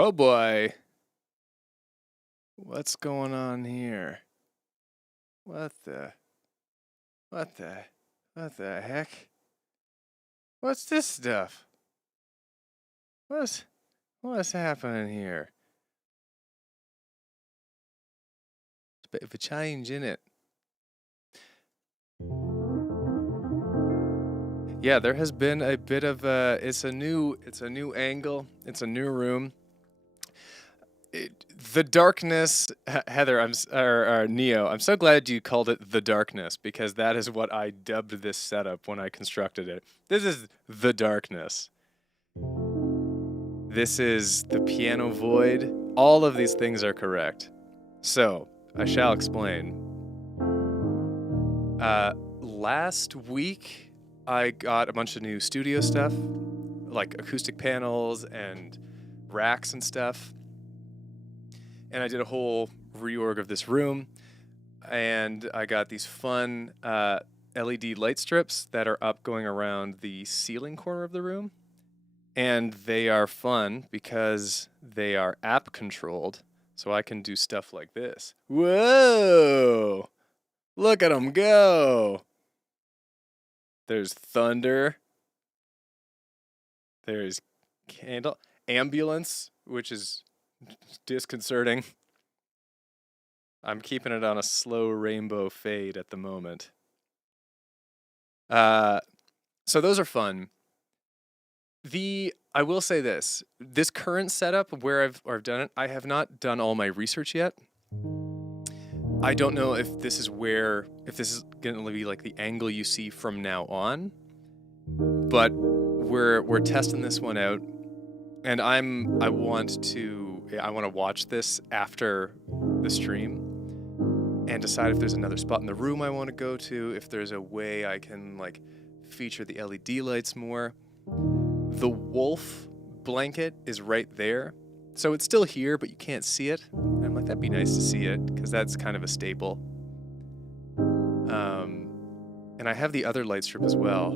Oh boy. What's going on here? What the what the what the heck? What's this stuff? What's what's happening here? It's a bit of a change in it. Yeah, there has been a bit of a it's a new angle. It's a new room. The darkness, Heather, or Neo. I'm so glad you called it the darkness because that is what I dubbed this setup when I constructed it. This is the darkness. This is the piano void. All of these things are correct. So, I shall explain. Last week, I got a bunch of new studio stuff, like acoustic panels and racks and stuff. And I did a whole reorg of this room. And I got these fun LED light strips that are up going around the ceiling corner of the room. And they are fun because they are app controlled. So I can do stuff like this. Whoa! Look at them go! There's thunder. There's candle. Ambulance, which is disconcerting. I'm keeping it on a slow rainbow fade at the moment. So those are fun. I will say this current setup where I've done it, I have not done all my research yet. I don't know if this is going to be like the angle you see from now on, but we're testing this one out, and I want to watch this after the stream and decide if there's another spot in the room I want to go to, if there's a way I can like feature the LED lights more. The wolf blanket is right there. So it's still here, but you can't see it. And I'm like, that'd be nice to see it, because that's kind of a staple. And I have the other light strip as well.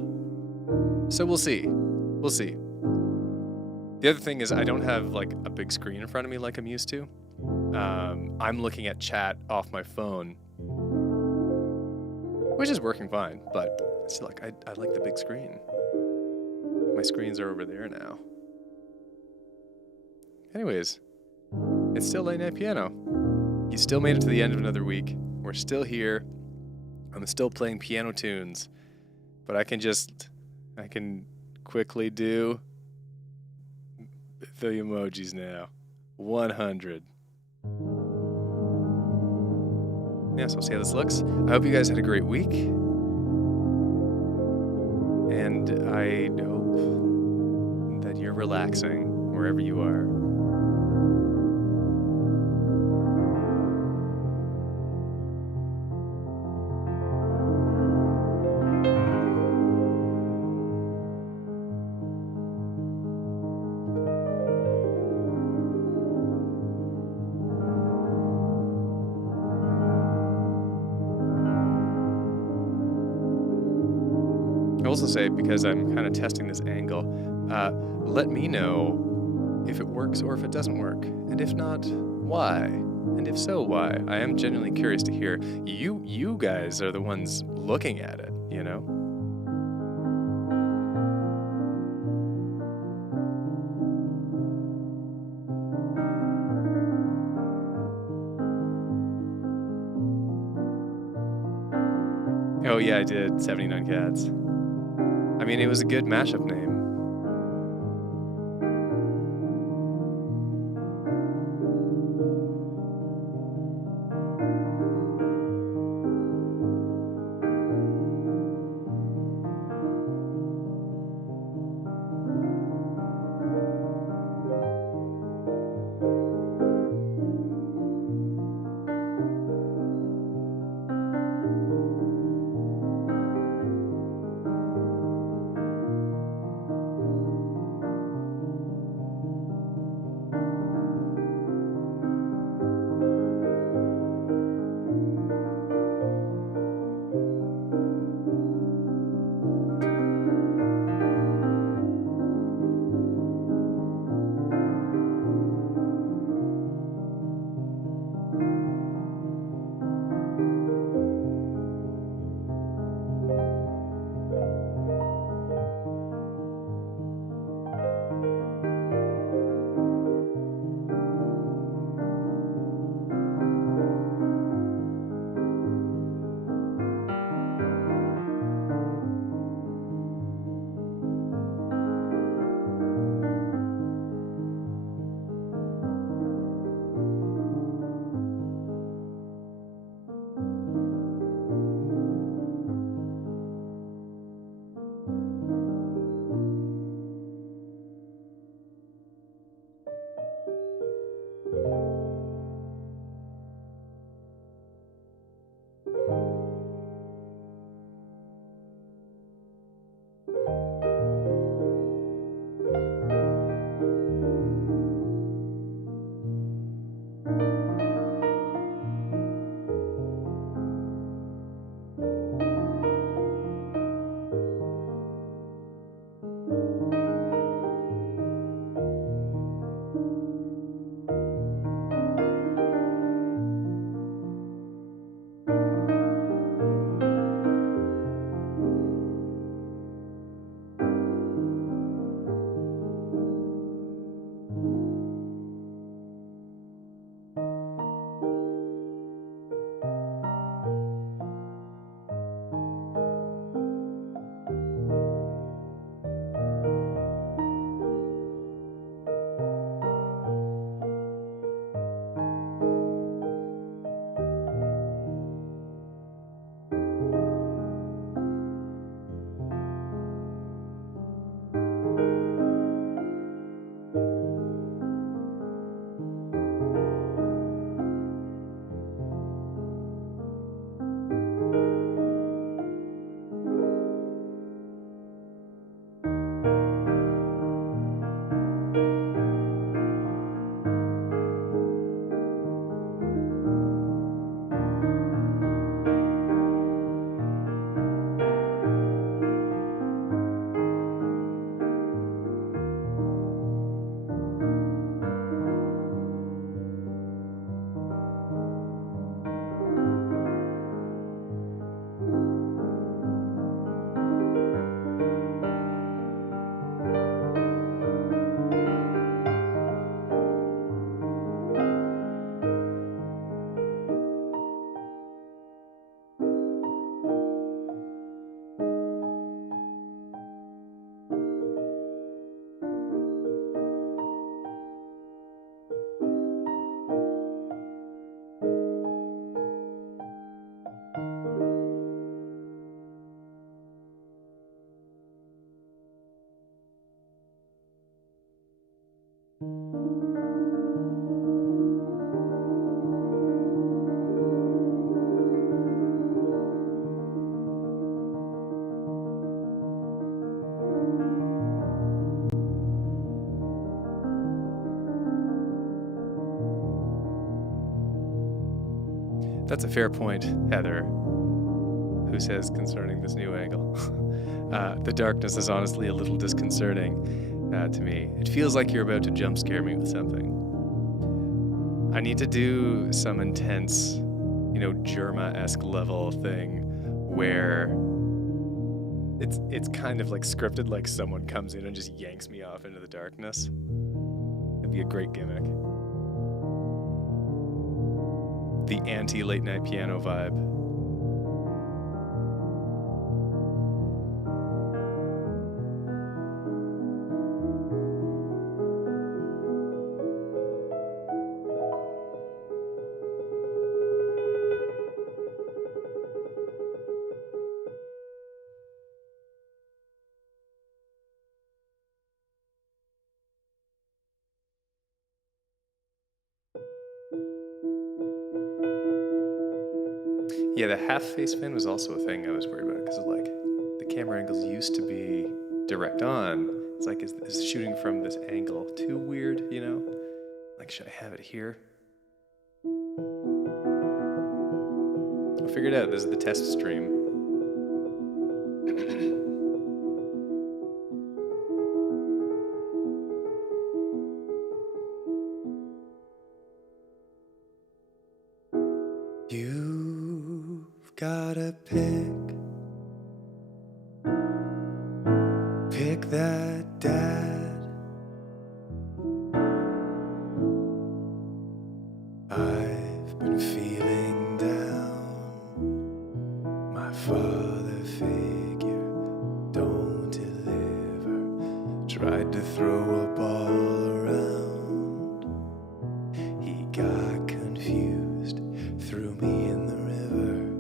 So we'll see. We'll see. The other thing is I don't have like a big screen in front of me like I'm used to. I'm looking at chat off my phone, which is working fine, but still, like, I like the big screen. My screens are over there now. Anyways, it's still Late Night Piano. You still made it to the end of another week. We're still here. I'm still playing piano tunes, but I can quickly do the emojis now. 100. Yeah, so we'll see how this looks. I hope you guys had a great week. And I hope that you're relaxing wherever you are. I also say, because I'm kind of testing this angle, let me know if it works or if it doesn't work. And if not, why? And if so, why? I am genuinely curious to hear. You guys are the ones looking at it, you know? Oh yeah, I did. 79 Cats. I mean, it was a good mashup name. That's a fair point, Heather, who says concerning this new angle. The darkness is honestly a little disconcerting to me. It feels like you're about to jump scare me with something. I need to do some intense, Germa-esque level thing where it's kind of like scripted, like someone comes in and just yanks me off into the darkness. That'd be a great gimmick. The anti-late night piano vibe. Yeah, the half face fin was also a thing I was worried about because like the camera angles used to be direct on. It's like, is shooting from this angle too weird, Like, should I have it here? I figured out this is the test stream. You've gotta pick that dad. I've been feeling down. My father figure don't deliver. Tried to throw a ball around. He got confused, threw me in the river.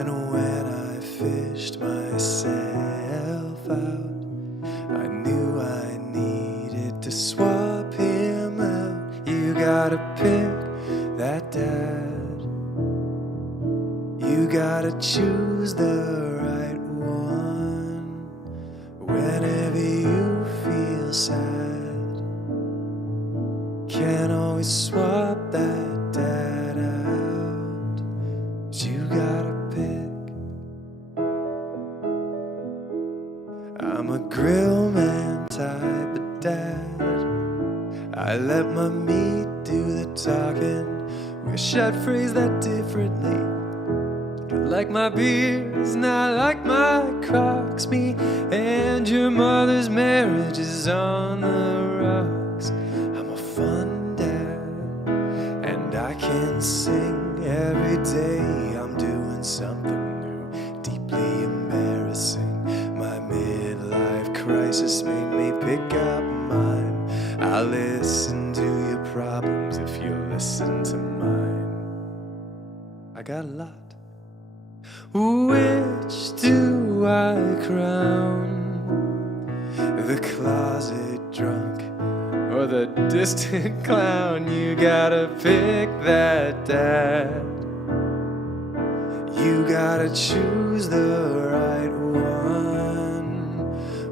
And when I fished myself out, I knew I needed to swap him out. You gotta pick that dad. You gotta choose the right one. Whenever you feel sad, can't always swap that dad out. But you gotta pick. I'm a grill man type of dad. I let my meat do the talking. Wish I'd phrase that differently. Like my beers, not like my Crocs. Me and your mother's marriage is on the rocks. I'm a fun dad, and I can sing every day. I'm doing something new, deeply embarrassing. My midlife crisis made me pick up mine. I'll listen to your problems if you listen to mine. I got a lot. Which do I crown? The closet drunk or the distant clown? You gotta pick that dad. You gotta choose the right one.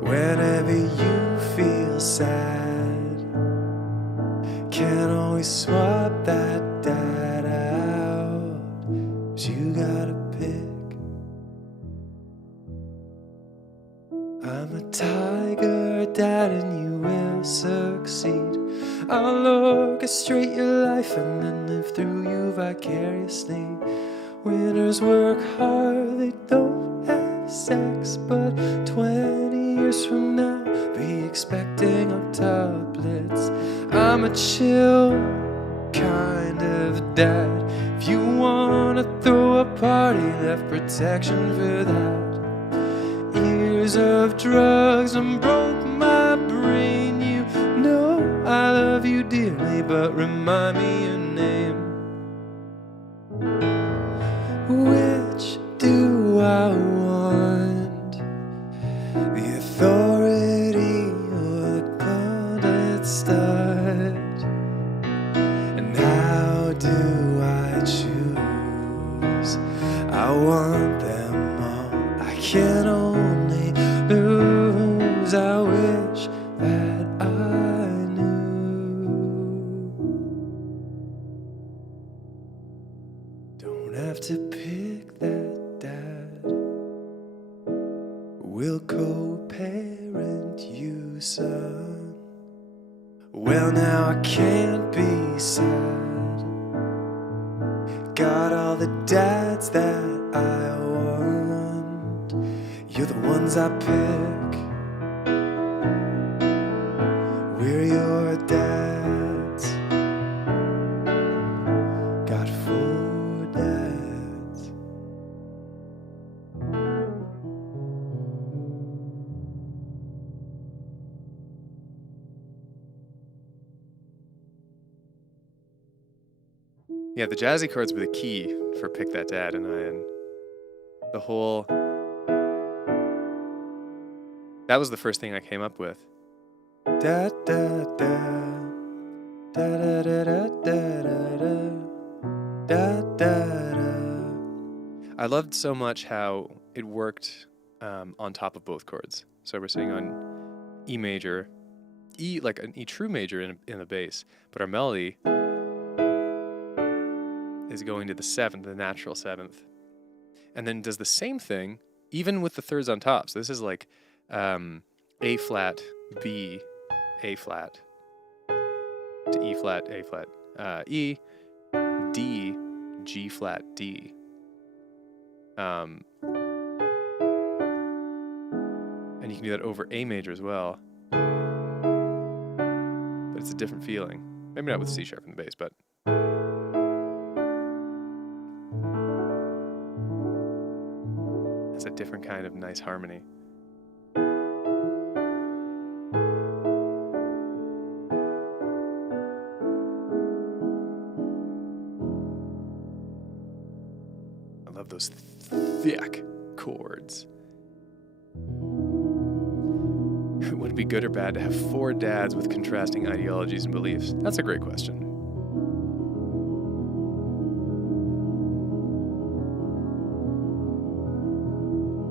Whenever you feel sad, can't always swap that dad out. But you gotta pick. I'm a tiger dad and you will succeed. I'll orchestrate your life and then live through you vicariously. Winners work hard, they don't have sex, but 20 years from now, be expecting octuplets. I'm a chill kind of dad. If you wanna throw a party, left protection for that. Years of drugs and broke my brain. You know I love you dearly, but remind me your name. Which do I want? The authority or the gun start? And how do I choose? I want them all. I can only lose. I wish that I knew. Don't pick that dad. We'll co-parent you, son. Well, now I can't be sad. Got all the dads that I want. You're the ones I pick. We're your dads. Got 4 dads. Yeah, the jazzy chords were the key for Pick That Dad and the whole... That was the first thing I came up with. Da da da da da da da da da da da. I loved so much how it worked on top of both chords. So we're sitting on E major, E like an E true major in the bass, but our melody is going to the 7th, the natural 7th, and then does the same thing even with the thirds on top. So this is like A flat, B, A flat, to E flat, A flat, E, D, G flat, D. And you can do that over A major as well, but it's a different feeling. Maybe not with C sharp in the bass, but it's a different kind of nice harmony. I love those thick chords. Would it be good or bad to have 4 dads with contrasting ideologies and beliefs? That's a great question.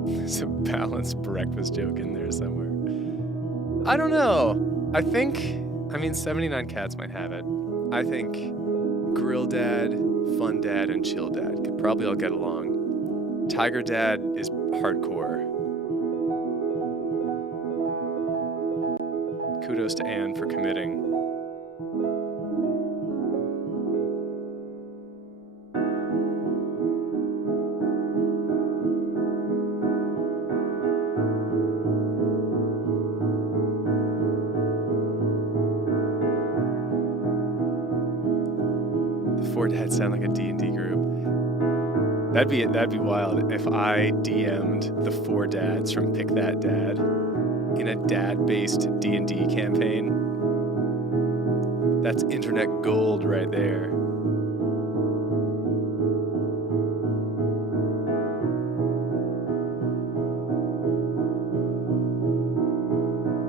There's a balanced breakfast joke in there somewhere. I don't know. I mean, 79 Cats might have it. I think Grill Dad, Fun Dad, and Chill Dad could probably all get along. Tiger Dad is hardcore. Kudos to Anne for committing. The 4 dads sound like a D&D group. That'd be wild if I DM'd the 4 dads from Pick That Dad in a dad-based D&D campaign. That's internet gold right there.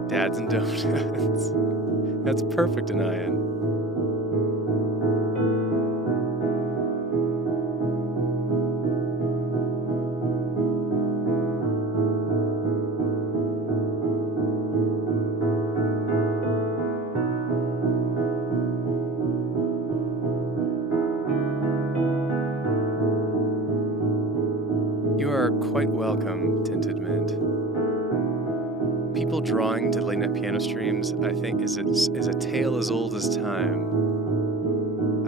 Dads and donuts. That's perfect, Anayan. You are quite welcome, Tinted Mint. People drawing to late night piano streams, I think, is a tale as old as time.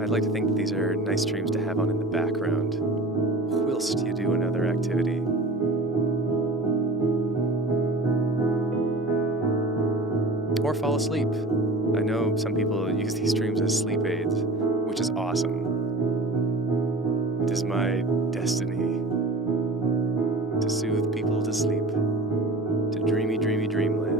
I'd like to think that these are nice streams to have on in the background whilst you do another activity. Or fall asleep. I know some people use these streams as sleep aids, which is awesome. It is my destiny to soothe people to sleep, to dreamy, dreamy dreamland.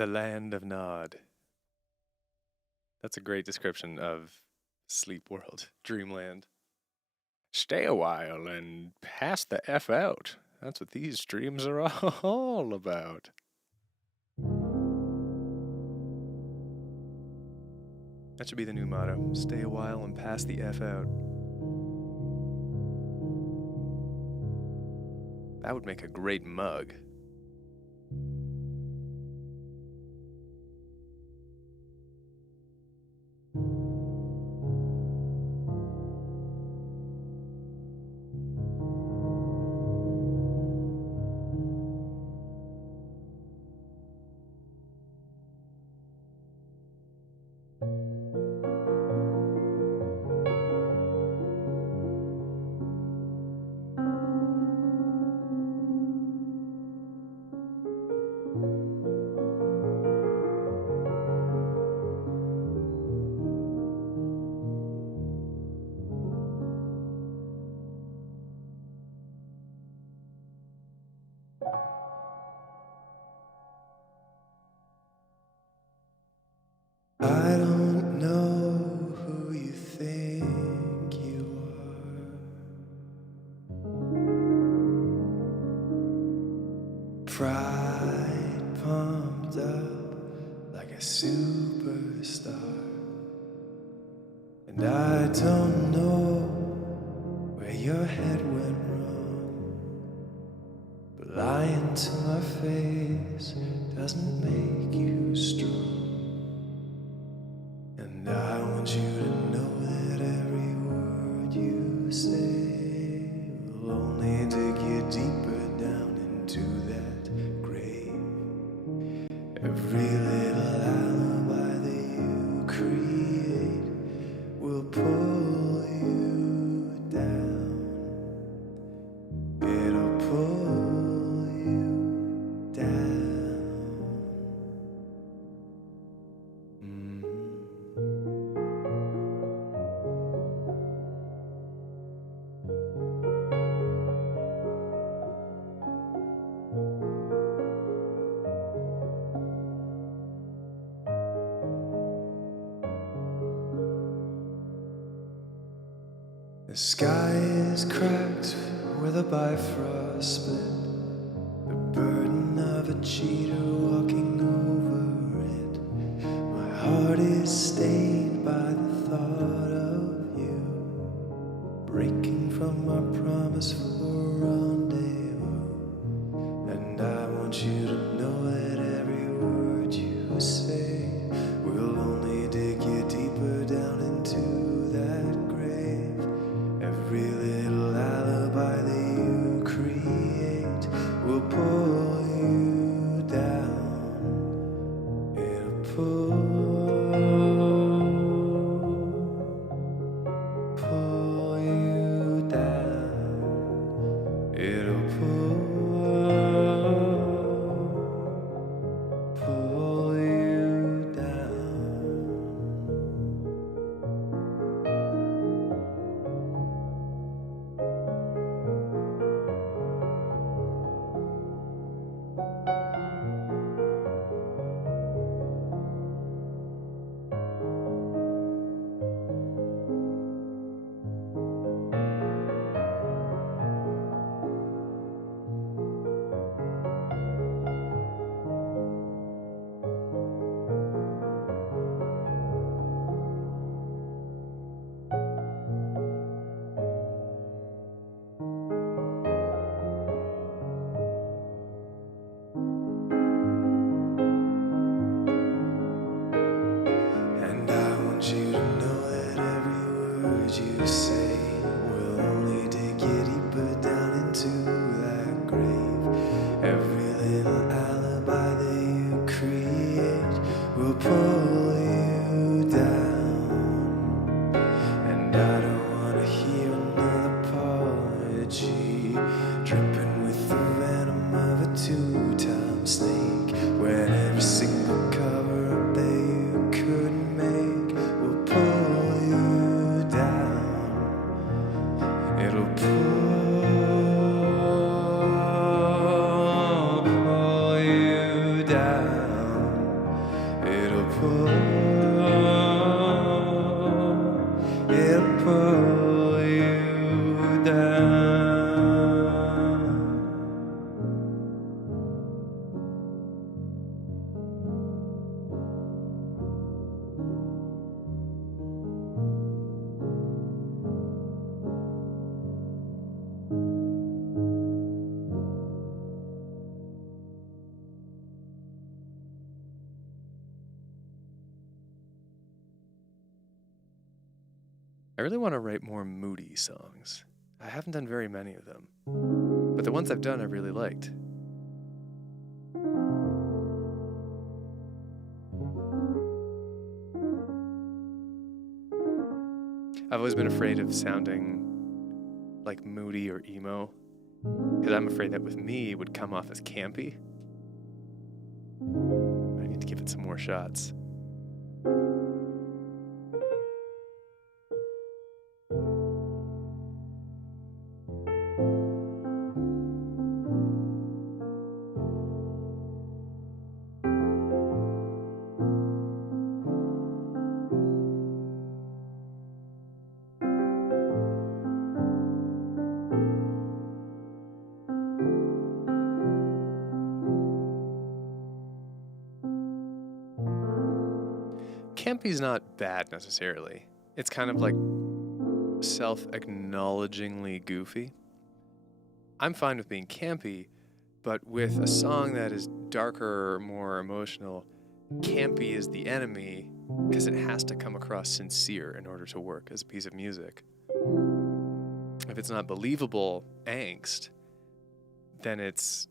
The land of Nod. That's a great description of Sleep World, Dreamland. Stay a while and pass the F out. That's what these dreams are all about. That should be the new motto. Stay a while and pass the F out. That would make a great mug. I don't know who you think you are. Pride pumped up like a superstar. And I don't know where your head went wrong. But lying to my face doesn't make you strong. And I want you to know that every word you say will only dig you deeper down into that grave. Every little alibi that you create will pull you down. It'll pull you down. The sky is cracked where the Bifrost split. The burden of a cheater walking over it. My heart is stained by the thought of you, breaking from our promise for a rendezvous. And I want you to know that every word you say will only dig you deeper down into that grave. Every little alibi that you create will pull you down. It'll pull you down. It'll pull you down. And I want you to know that every word you say will only dig you deeper down into that grave. Every little alibi that you create will pull you down. And I don't want to hear another apology dripping with the venom of a two-time snake, when every single cover-up that you couldn't make will pull you down. It'll pull you down. I really want to write more moody songs. I haven't done very many of them, but the ones I've done I really liked. I've always been afraid of sounding like moody or emo, because I'm afraid that with me it would come off as campy. I need to give it some more shots. Campy's not bad necessarily. It's kind of like self-acknowledgingly goofy. I'm fine with being campy, but with a song that is darker or more emotional, campy is the enemy because it has to come across sincere in order to work as a piece of music. If it's not believable angst, then it's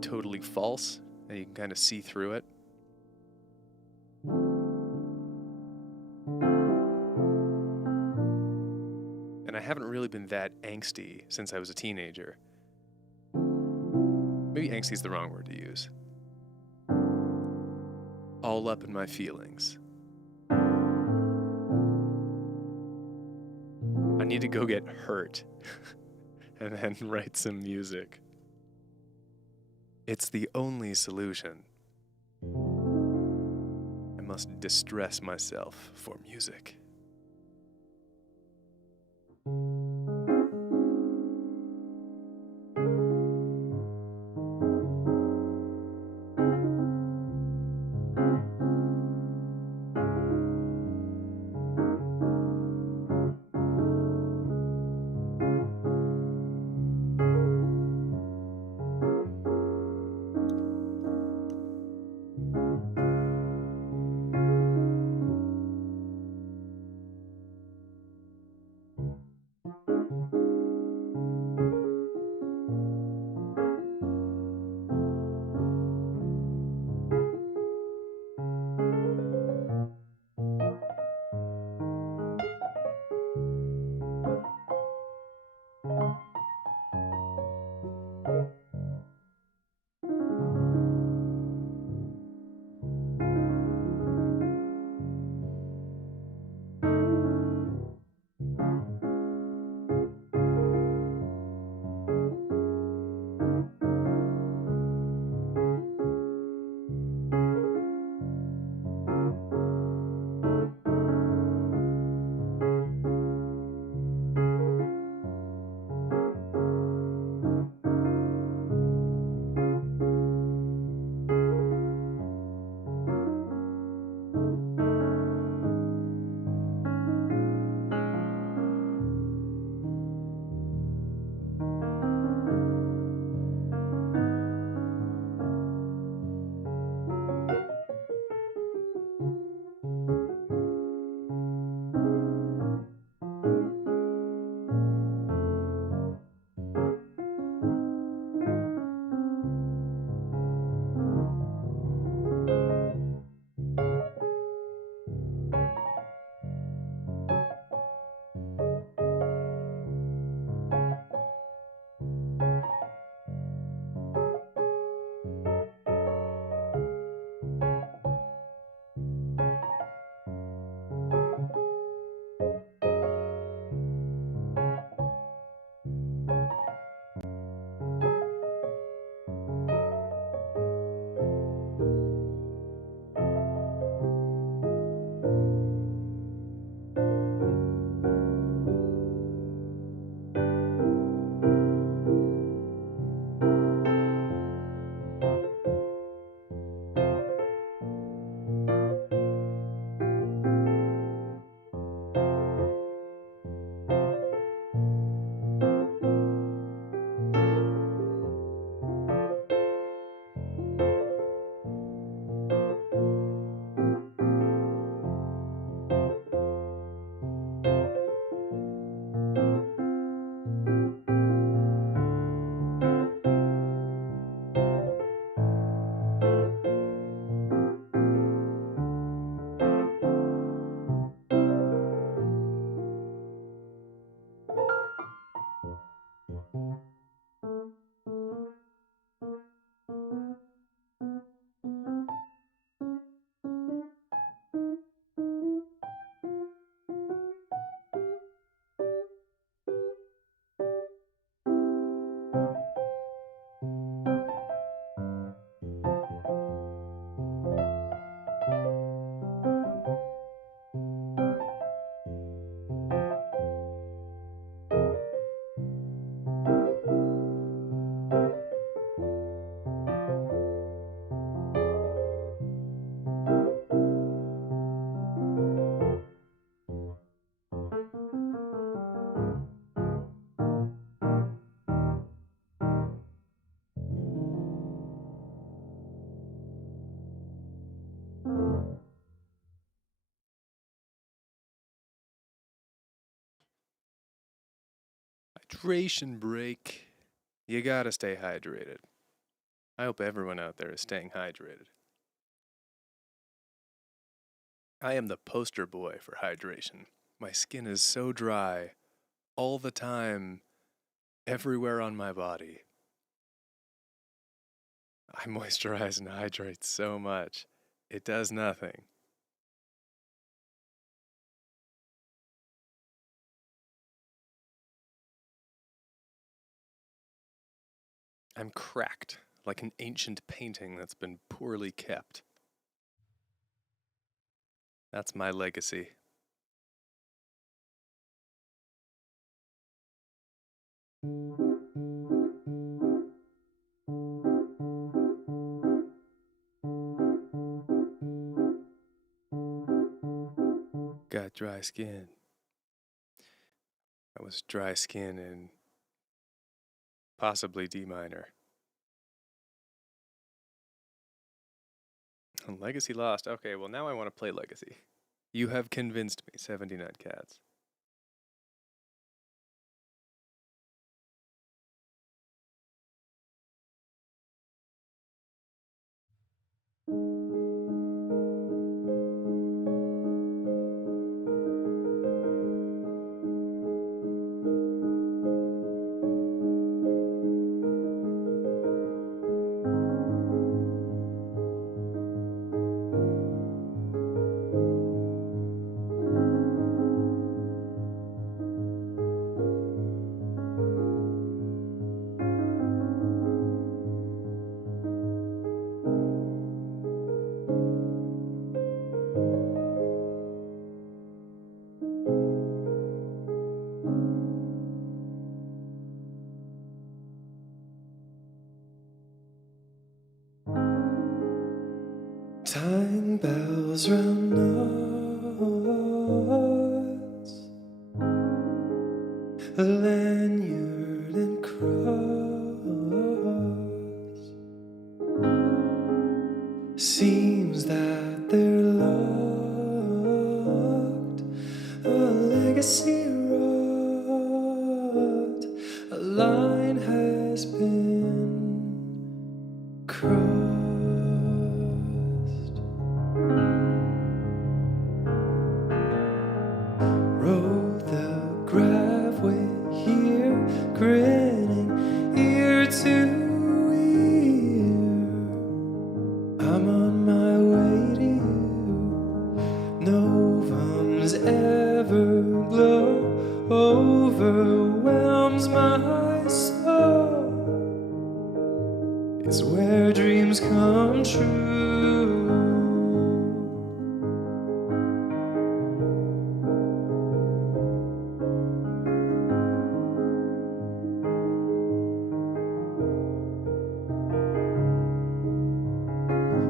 totally false and you can kind of see through it. And I haven't really been that angsty since I was a teenager. Maybe angsty is the wrong word to use. All up in my feelings. I need to go get hurt and then write some music. It's the only solution. I must distress myself for music. hydration break. You gotta stay hydrated. I hope everyone out there is staying hydrated. I am the poster boy for hydration. My skin is so dry all the time, everywhere on my body. I moisturize and hydrate so much. It does nothing. I'm cracked, like an ancient painting that's been poorly kept. That's my legacy. Got dry skin. That was dry skin in possibly D minor. Legacy lost. Okay, well now I want to play Legacy. You have convinced me, 79 Cats. Time bells round nuts, a lanyard and cross. Seems that they're locked, a legacy rot, a line has been crossed. Rode the graveway here, grinning ear to ear. I'm on my way to you. Novum's everglow overwhelms my soul. It's where dreams come true.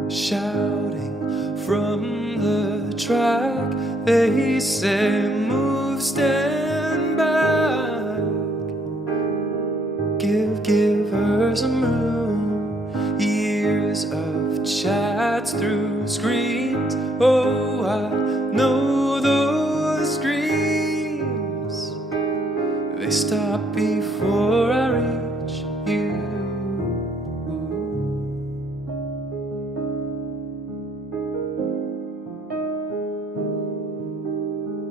Shouting from the track, they say, move, stand back. Give her some room. Years of chats through screens. Oh, I know those screams. They stop before I reach you.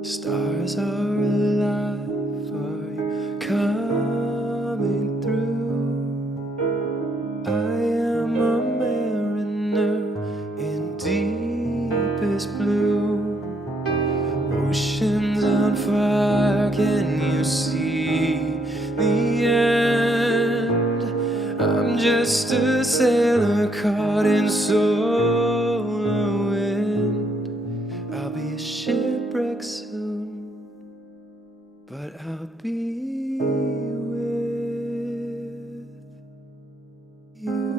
Stars are alive, are you coming through? I am a mariner in deepest blue. Oceans on fire, can you see the end? I'm just a sailor caught in solar wind. I'll be a shipwreck soon, but I'll be with you.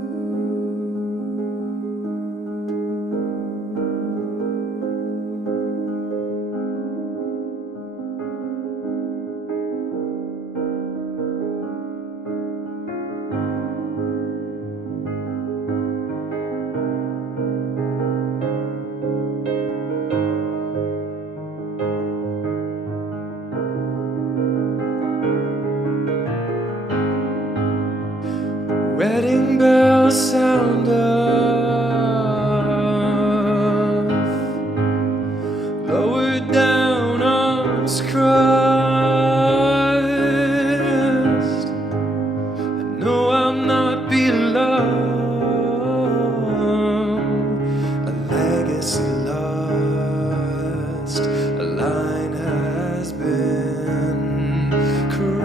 sound of lower down arms crossed. I know I'll not be alone. A legacy lost, a line has been crossed.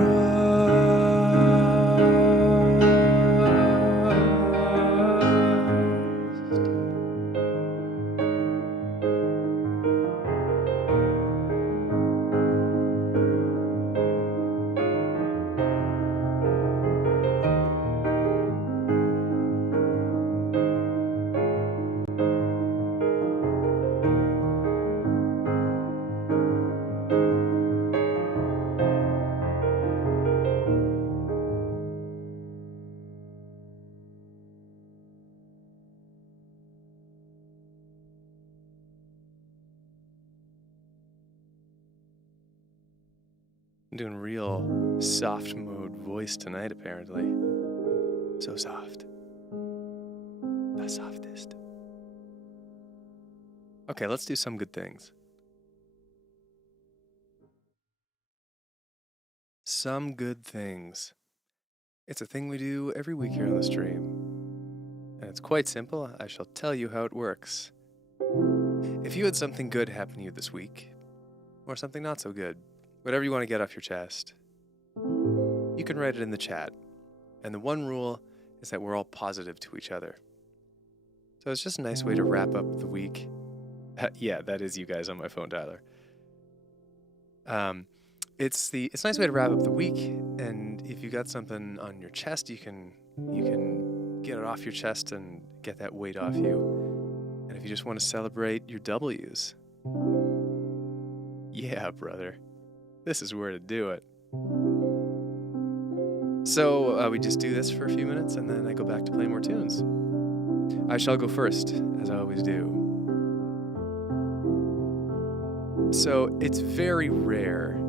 I'm doing real soft mode voice tonight, apparently. So soft. The softest. Okay, let's do some good things. Some good things. It's a thing we do every week here on the stream. And it's quite simple. I shall tell you how it works. If you had something good happen to you this week, or something not so good, whatever you want to get off your chest, you can write it in the chat. And the one rule is that we're all positive to each other. So it's just a nice way to wrap up the week. Yeah, that is you guys on my phone, Tyler. It's a nice way to wrap up the week, and if you got something on your chest, you can get it off your chest and get that weight off you. And if you just want to celebrate your W's, yeah, brother, this is where to do it. So we just do this for a few minutes, and then I go back to playing more tunes. I shall go first, as I always do. So it's very rare,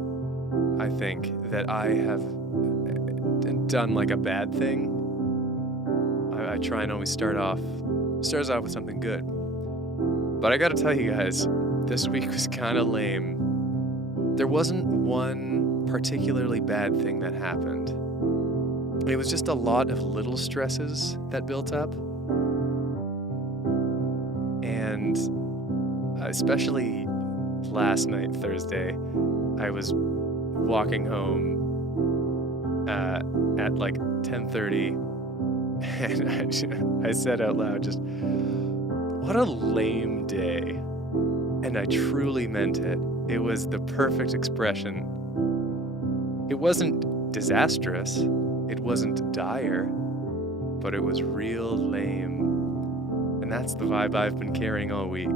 I think, that I have done like a bad thing. I try and always starts off with something good. But I gotta tell you guys, this week was kind of lame. There wasn't one particularly bad thing that happened. It was just a lot of little stresses that built up. And especially last night, Thursday, I was walking home at like 10:30, and I said out loud, just, what a lame day. And I truly meant it. It was the perfect expression. It wasn't disastrous. It wasn't dire, but it was real lame. And that's the vibe I've been carrying all week.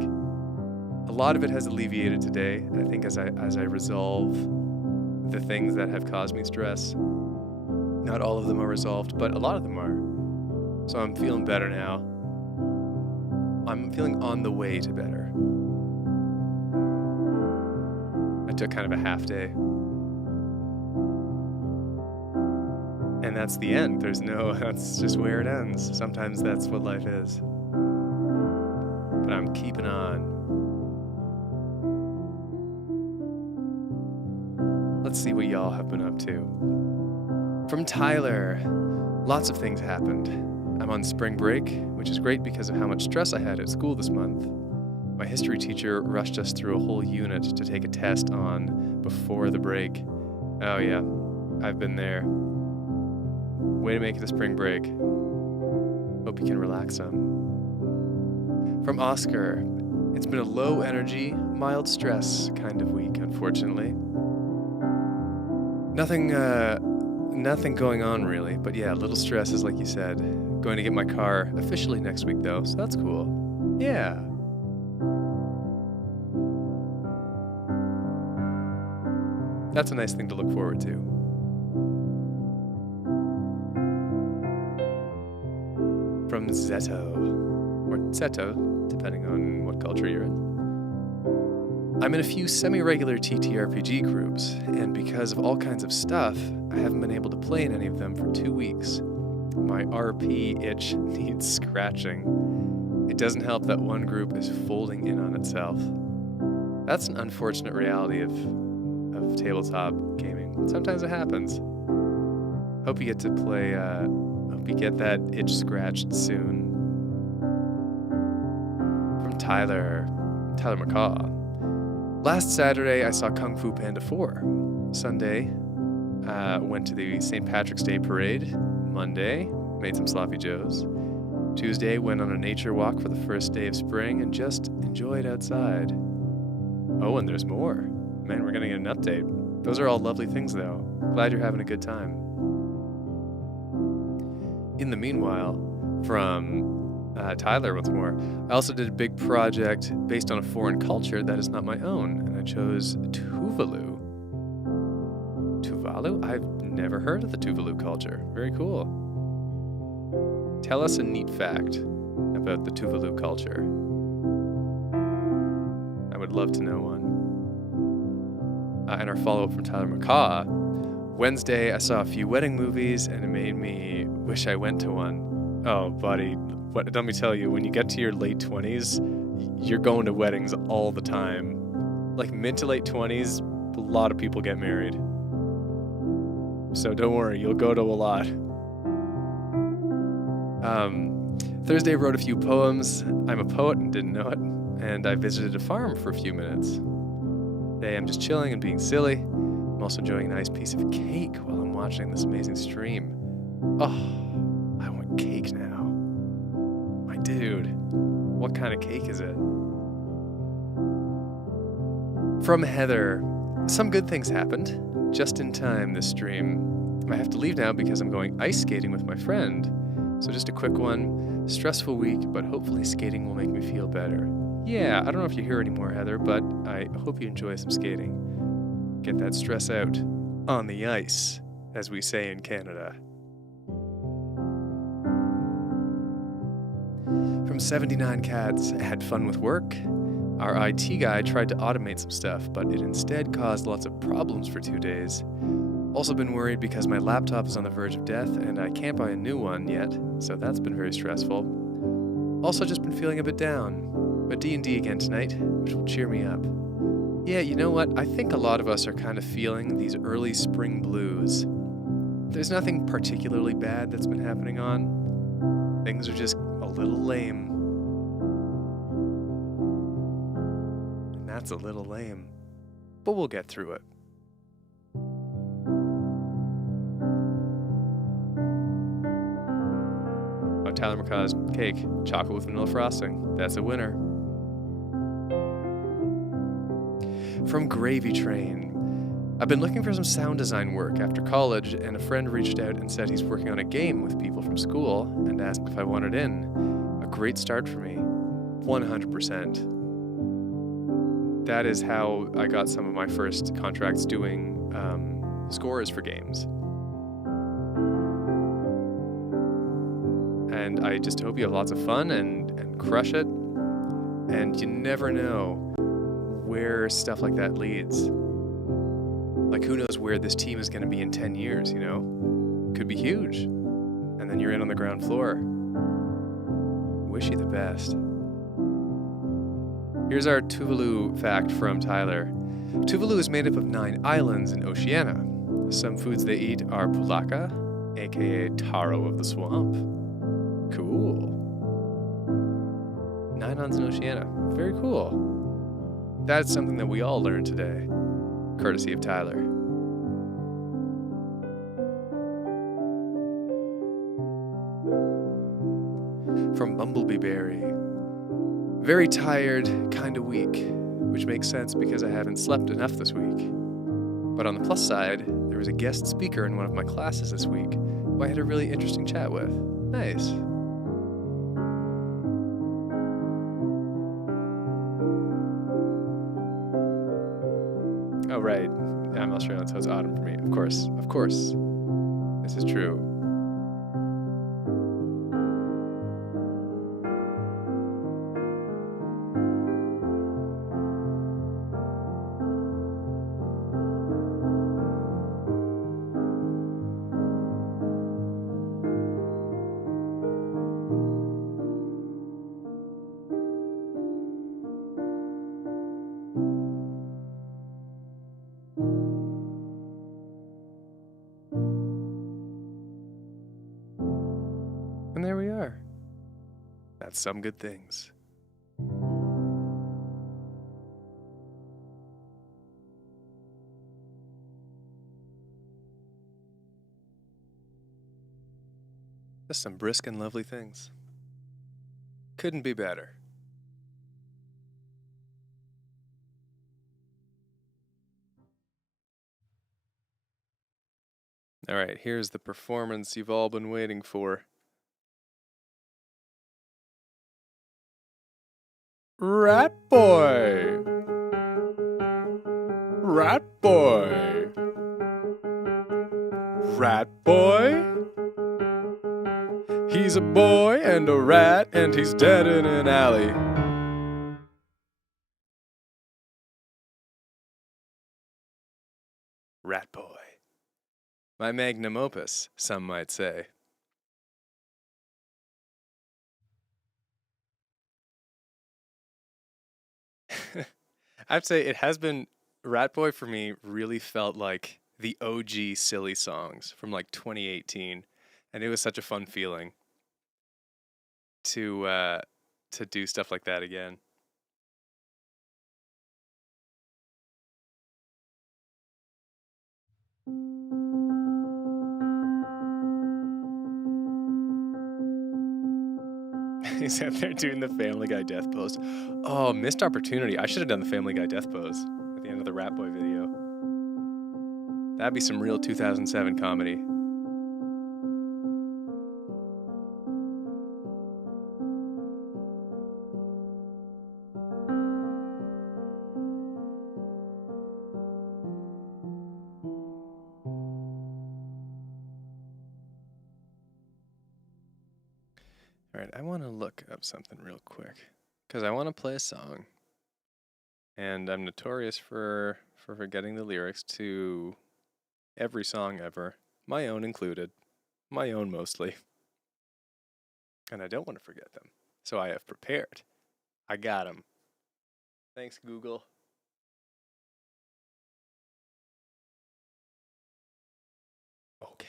A lot of it has alleviated today, I think, as I resolve the things that have caused me stress. Not all of them are resolved, but a lot of them are. So I'm feeling better now. I'm feeling on the way to better. I took kind of a half day. And that's the end. That's just where it ends. Sometimes that's what life is. But I'm keeping on. Let's see what y'all have been up to. From Tyler, lots of things happened. I'm on spring break, which is great because of how much stress I had at school this month. My history teacher rushed us through a whole unit to take a test on before the break. Oh yeah, I've been there. Way to make it a spring break. Hope you can relax some. From Oscar, it's been a low energy, mild stress kind of week, unfortunately. Nothing going on really, but yeah, little stresses like you said. Going to get my car officially next week though, so that's cool. Yeah. That's a nice thing to look forward to. From Zeto, or Zeto, depending on what culture you're in. I'm in a few semi-regular TTRPG groups, and because of all kinds of stuff, I haven't been able to play in any of them for 2 weeks. My RP itch needs scratching. It doesn't help that one group is folding in on itself. That's an unfortunate reality of tabletop gaming. Sometimes it happens. Hope you get to play, hope you get that itch scratched soon. From Tyler McCaw. Last Saturday, I saw Kung Fu Panda 4. Sunday, went to the St. Patrick's Day parade. Monday, made some sloppy joes. Tuesday, went on a nature walk for the first day of spring and just enjoyed outside. Oh, and there's more. Man, we're gonna get an update. Those are all lovely things, though. Glad you're having a good time. In the meanwhile, from Tyler once more, I also did a big project based on a foreign culture that is not my own, and I chose Tuvalu. Tuvalu? I've never heard of the Tuvalu culture. Very cool. Tell us a neat fact about the Tuvalu culture. I would love to know one. And our follow-up from Tyler McCaw. Wednesday, I saw a few wedding movies, and it made me wish I went to one. Oh, buddy, let me tell you, when you get to your late 20s, you're going to weddings all the time. Like mid to late 20s, a lot of people get married. So don't worry, you'll go to a lot. Thursday, wrote a few poems. I'm a poet and didn't know it. And I visited a farm for a few minutes. Today, I'm just chilling and being silly. I'm also enjoying a nice piece of cake while I'm watching this amazing stream. Oh, I want cake now. My dude, what kind of cake is it? From Heather, some good things happened. Just in time this stream. I have to leave now because I'm going ice skating with my friend. So just a quick one. Stressful week, but hopefully skating will make me feel better. Yeah, I don't know if you hear anymore, Heather, but I hope you enjoy some skating. Get that stress out on the ice, as we say in Canada. From 79 Cats, had fun with work. Our IT guy tried to automate some stuff, but it instead caused lots of problems for 2 days. Also been worried because my laptop is on the verge of death and I can't buy a new one yet, so that's been very stressful. Also just been feeling a bit down, but D&D again tonight, which will cheer me up. Yeah, you know what? I think a lot of us are kind of feeling these early spring blues. There's nothing particularly bad that's been happening on. Things are just a little lame. And that's a little lame. But we'll get through it. Oh, Tyler McCaw's cake. Chocolate with vanilla frosting. That's a winner. From Gravy Train. I've been looking for some sound design work after college, and a friend reached out and said he's working on a game with people from school and asked if I wanted in. A great start for me. 100%. That is how I got some of my first contracts doing scores for games. And I just hope you have lots of fun and crush it. And you never know where stuff like that leads. Like, who knows where this team is going to be in 10 years, you know? Could be huge. And then you're in on the ground floor. Wish you the best. Here's our Tuvalu fact from Tyler. Tuvalu is made up of 9 islands in Oceania. Some foods they eat are pulaka, aka taro of the swamp. Cool. 9 islands in Oceania. Very cool. That's something that we all learned today, courtesy of Tyler. From Bumblebee Berry. Very tired, kinda weak, which makes sense because I haven't slept enough this week. But on the plus side, there was a guest speaker in one of my classes this week who I had a really interesting chat with. Nice. Oh, right. Yeah, I'm Australian, so it's autumn for me. Of course. Of course. This is true. got some good things. Just some brisk and lovely things. Couldn't be better. All right, here's the performance you've all been waiting for. Rat Boy! Rat Boy! Rat Boy? He's a boy and a rat, and he's dead in an alley. Rat Boy. My magnum opus, some might say. I'd say it has been, Rat Boy for me really felt like the OG Silly songs from like 2018, and it was such a fun feeling to do stuff like that again. He's out there doing the Family Guy death pose. Oh, missed opportunity. I should have done the Family Guy death pose at the end of the Rat Boy video. That'd be some real 2007 comedy. All right, I want to look up something real quick because I want to play a song, and I'm notorious for forgetting the lyrics to every song ever, my own included, my own mostly, and I don't want to forget them, so I have prepared. I got them. Thanks, Google. Okay.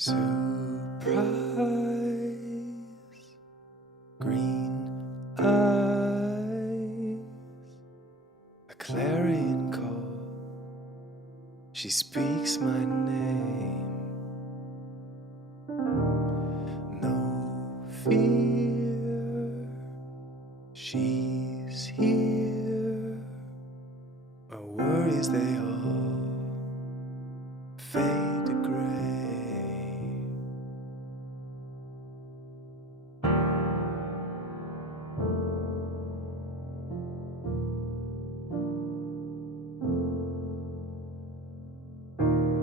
Surprise, green eyes, a clarion call, she speaks my name, no fear, she's here, my worries they all fade to gray.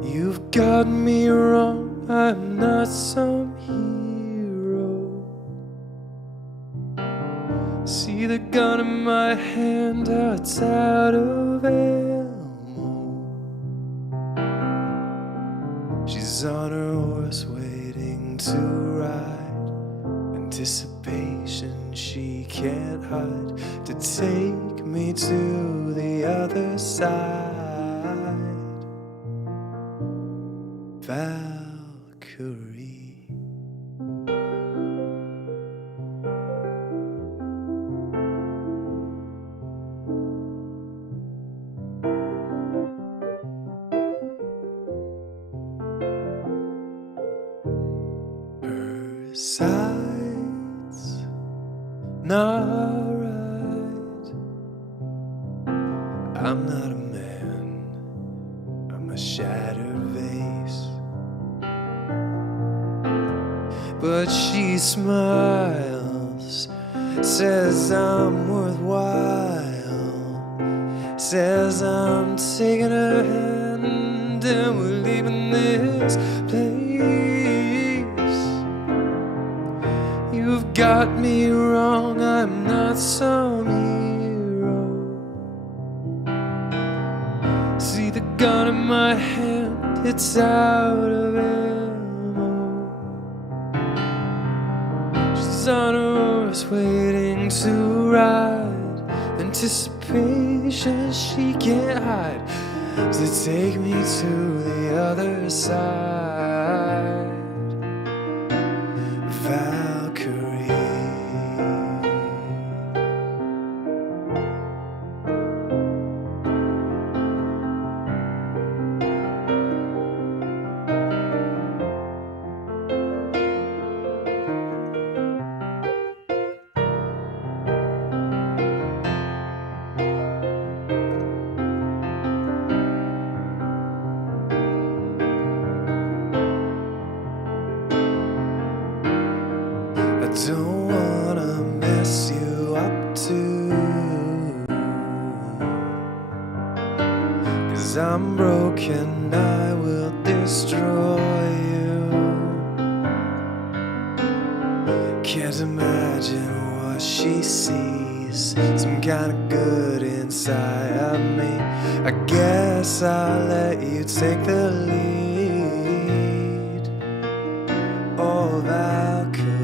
You've got me wrong, I'm not some hero. See the gun in my hand, how it's out of ammo. She's on her horse waiting to ride, anticipation she can't hide, to take me to the other side. Valkyrie. Her sights not right. I'm not a man, I'm a shattered vase. But she smiles, says I'm worthwhile, says I'm taking her hand and we're leaving this place. You've got me wrong, I'm not some hero. See the gun in my hand, it's out of ammo. She's on her horse waiting to ride. Anticipation she can't hide. So take me to the other side, Valkyrie. I don't wanna mess you up too, 'cause I'm broken, I will destroy you. Can't imagine what she sees, some kind of good inside of me. I guess I'll let you take the lead. Oh, Valkyrie.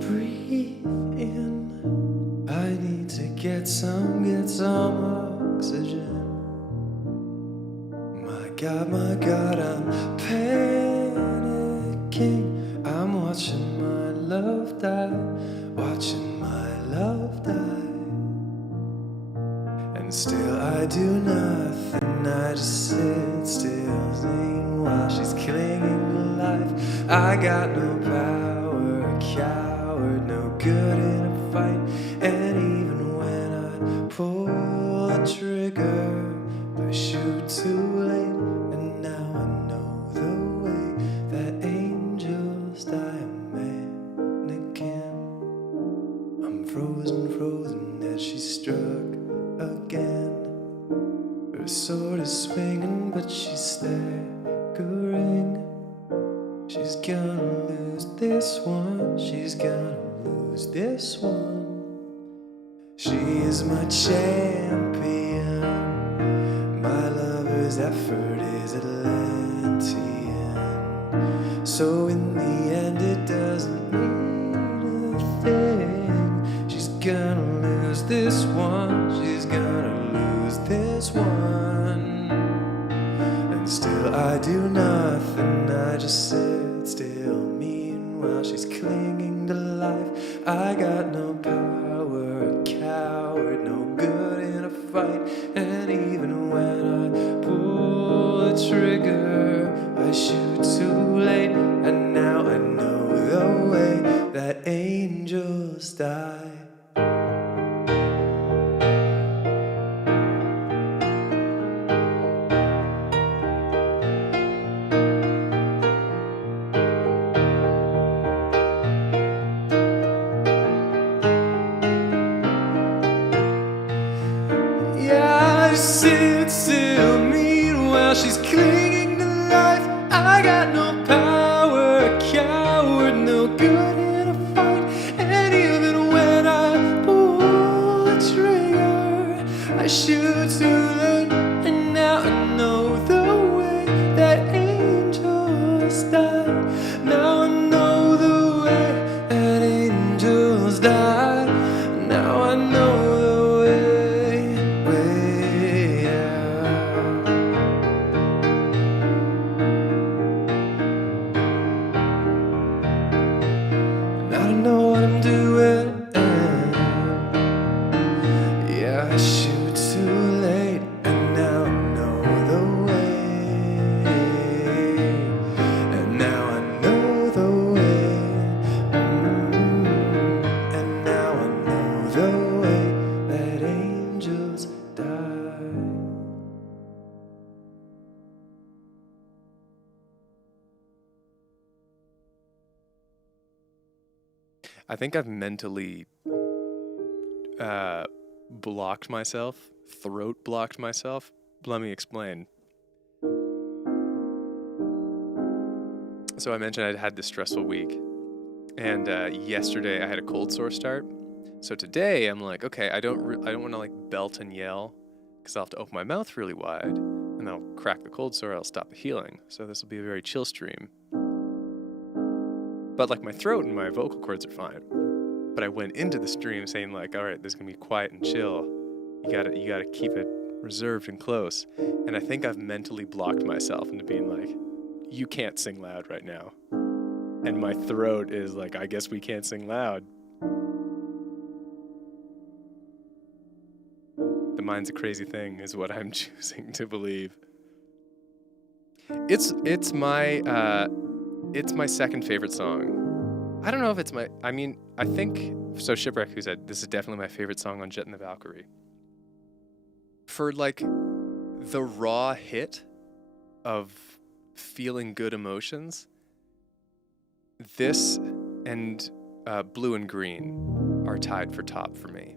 Breathe in. I need to get some oxygen. My God, I'm panicking. I'm watching my love die, watching my love die. And still I do nothing, I just sit still, seeing while she's clinging to life. I got no power, a coward, no good in a fight. And even when I pull the trigger, I shoot too late. And now I know the way that angels die a mannequin. I'm frozen as she struck again. Her sword is swinging, but she's staggering. She's gonna lose this one, she's gonna lose this one. She is my champion. My lover's effort is Atlantean. So in the end it doesn't mean a thing. She's gonna lose this one, she's gonna lose this one. And still I do nothing, I just sit still. Meanwhile she's clinging to life. I got no power, a coward, no good in a fight. And even when I pull the trigger, I shoot too late. And now I know the way that angels die. Yeah, I sit still, meanwhile she's clinging to life. I got no power, a coward, no good in a fight. And even when I pull the trigger, I shoot too late. And now I know the way that angels die. Now I know the way that angels die. Now I know the way, yeah. And I don't know what I'm doing. Yeah, I shoot too late, and now I know the way. And now I know the way. And now I know the way that angels die. I think I've mentally blocked myself, throat blocked myself. Let me explain. So I mentioned I'd had this stressful week, and yesterday I had a cold sore start. So today I'm like, okay, I don't want to like belt and yell, because I'll have to open my mouth really wide, and then I'll crack the cold sore. I'll stop the healing. So this will be a very chill stream. But like my throat and my vocal cords are fine. But I went into the stream saying like, all right, this is gonna be quiet and chill. You gotta keep it reserved and close. And I think I've mentally blocked myself into being like, you can't sing loud right now. And my throat is like, I guess we can't sing loud. The mind's a crazy thing is what I'm choosing to believe. It's my second favorite song. I don't know if it's I think, so Shipwreck, who said, this is definitely my favorite song on Jet and the Valkyrie. For like the raw hit of feeling good emotions, this and Blue and Green are tied for top for me.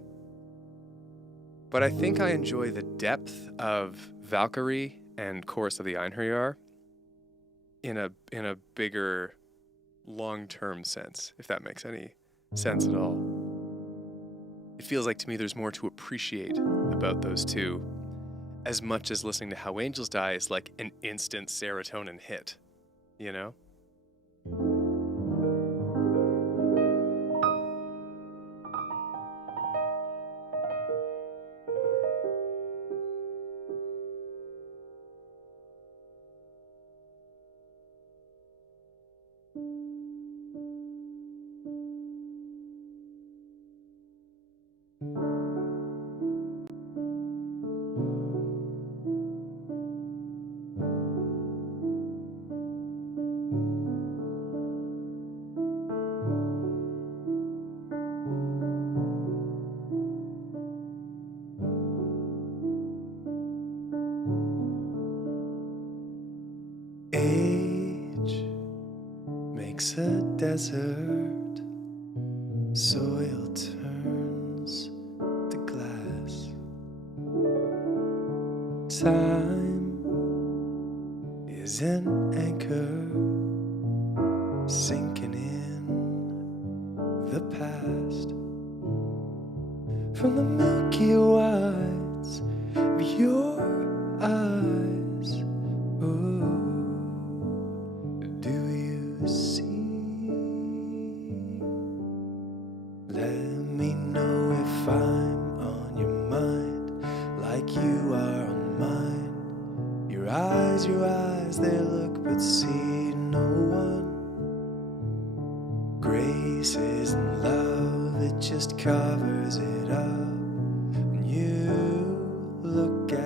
But I think I enjoy the depth of Valkyrie and Chorus of the Einherjar in a bigger long-term sense, if that makes any sense at all. It feels like to me there's more to appreciate about those two, as much as listening to How Angels Die is like an instant serotonin hit, you know? Age makes a desert, soil turns to glass. Time is an anchor sinking in the past. From the milky whites of your eyes, ooh, do Your eyes, they look but see no one. Grace isn't love, it just covers it up. When you look at me,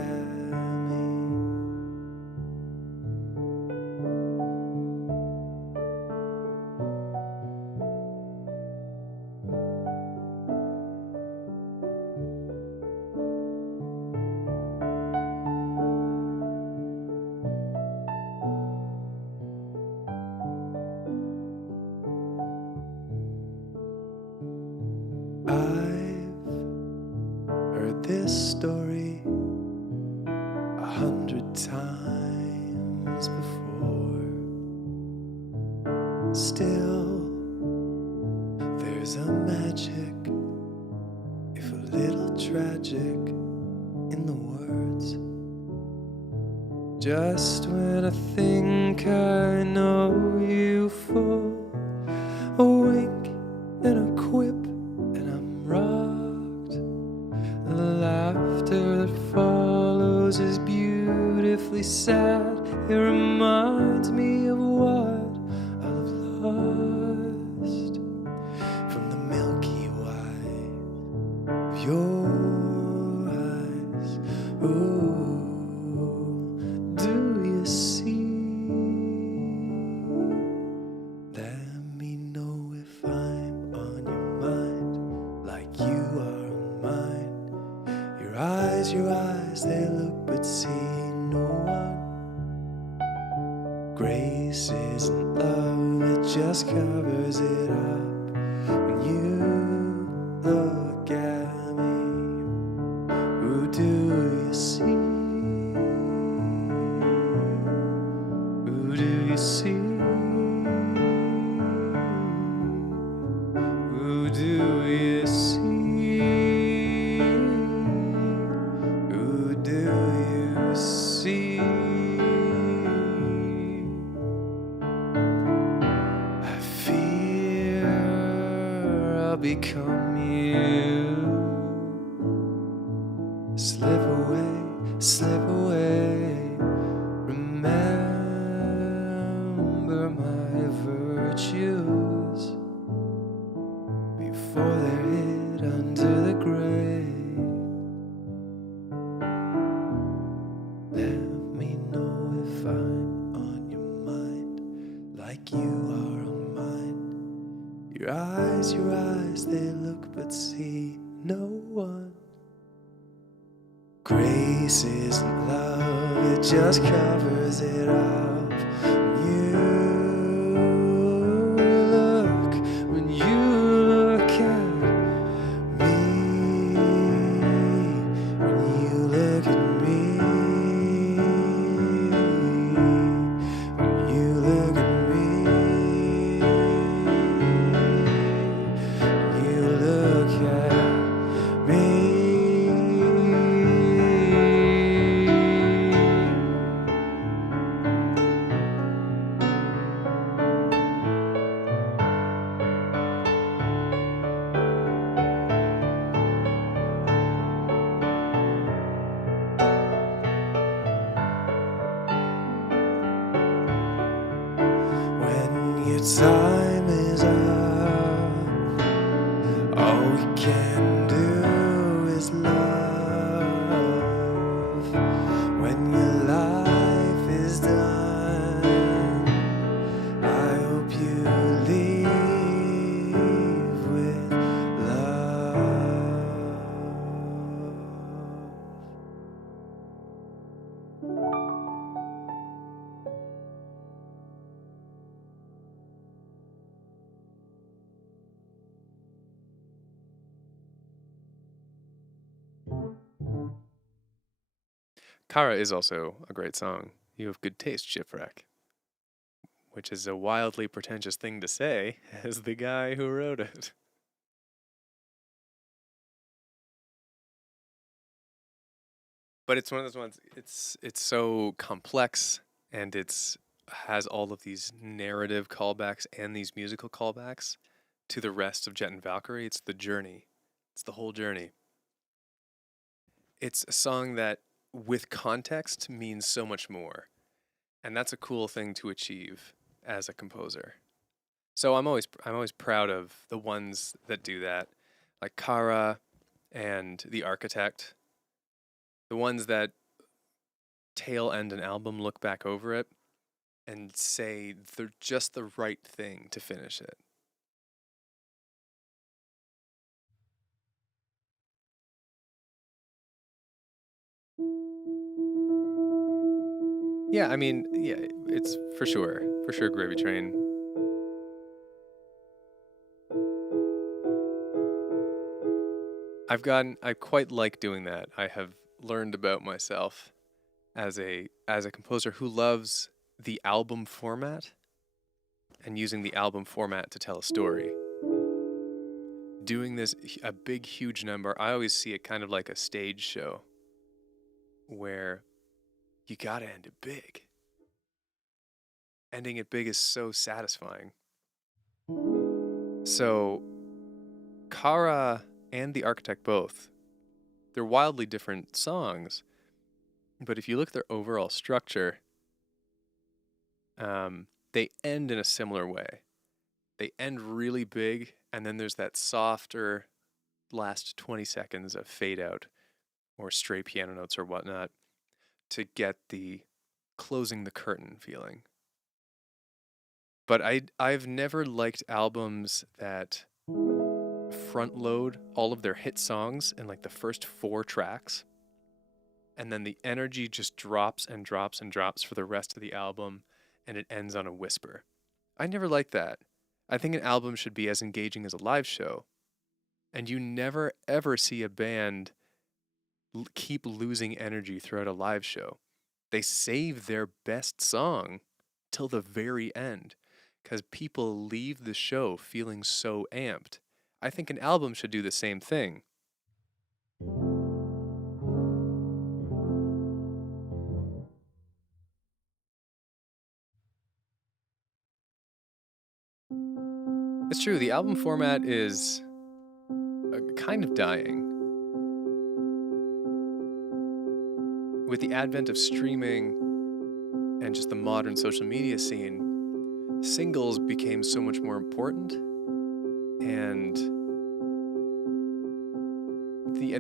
I've heard this story 100 times before. Still, there's a magic, if a little tragic, in the words. Just when I think I know you full, a wink and a quip, and I'm rocked. The laughter that follows is beautifully sad. It reminds me of what I've lost from the milky white of your eyes. Ooh, do you see? Let me know if I'm on your mind, like you are on mine. Your eyes, they look but see no one. Grace isn't love, it just covers it up. When you look at me, who do you see? Who do you see? Who do you see? Who do you see? I fear I'll become you. Slip away. Remember my virtues before they're hid under the grave. Let me know if I'm on your mind, like you are on mine. Your eyes, they look but see no one. Grace isn't love, it just covers it up. When you look at me, when you look at me, when you look at me, when you look at me. When your time is up, all we can do is love. When your life is done, I hope you leave with love. Kara is also a great song. You have good taste, Shipwreck. Which is a wildly pretentious thing to say as the guy who wrote it. But it's one of those ones, it's so complex, and it's has all of these narrative callbacks and these musical callbacks to the rest of Jet and Valkyrie. It's the journey. It's the whole journey. It's a song that with context means so much more. And that's a cool thing to achieve as a composer. So I'm always proud of the ones that do that, like Kara and The Architect, the ones that tail end an album, look back over it, and say they're just the right thing to finish it. Yeah, I mean, yeah, it's for sure, Gravy Train. I quite like doing that. I have learned about myself as a composer who loves the album format and using the album format to tell a story. Doing a big, huge number, I always see it kind of like a stage show where you gotta end it big. Ending it big is so satisfying. So, Kara and The Architect both, they're wildly different songs, but if you look at their overall structure, they end in a similar way. They end really big, and then there's that softer last 20 seconds of fade out or stray piano notes or whatnot to get the closing the curtain feeling. But I've never liked albums that front load all of their hit songs in like the first 4 tracks, and then the energy just drops and drops and drops for the rest of the album, and it ends on a whisper. I never liked that. I think an album should be as engaging as a live show, and you never ever see a band keep losing energy throughout a live show. They save their best song till the very end because people leave the show feeling so amped. I think an album should do the same thing. It's true, the album format is kind of dying. With the advent of streaming and just the modern social media scene, singles became so much more important, and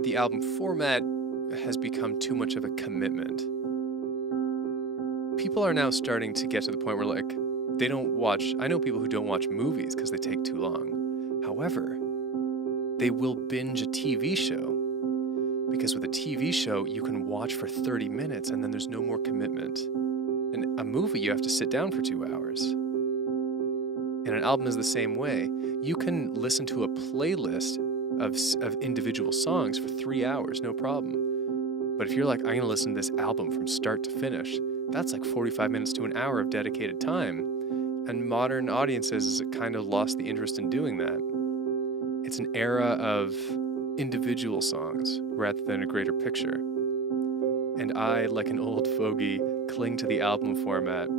the album format has become too much of a commitment. People are now starting to get to the point where, like, they don't watch. I know people who don't watch movies because they take too long. However, they will binge a TV show because with a TV show, you can watch for 30 minutes and then there's no more commitment. In a movie, you have to sit down for 2 hours. And an album is the same way. You can listen to a playlist of individual songs for 3 hours, no problem. But if you're like, I'm going to listen to this album from start to finish, that's like 45 minutes to an hour of dedicated time. And modern audiences kind of lost the interest in doing that. It's an era of individual songs rather than a greater picture. And I, like an old fogey, cling to the album format.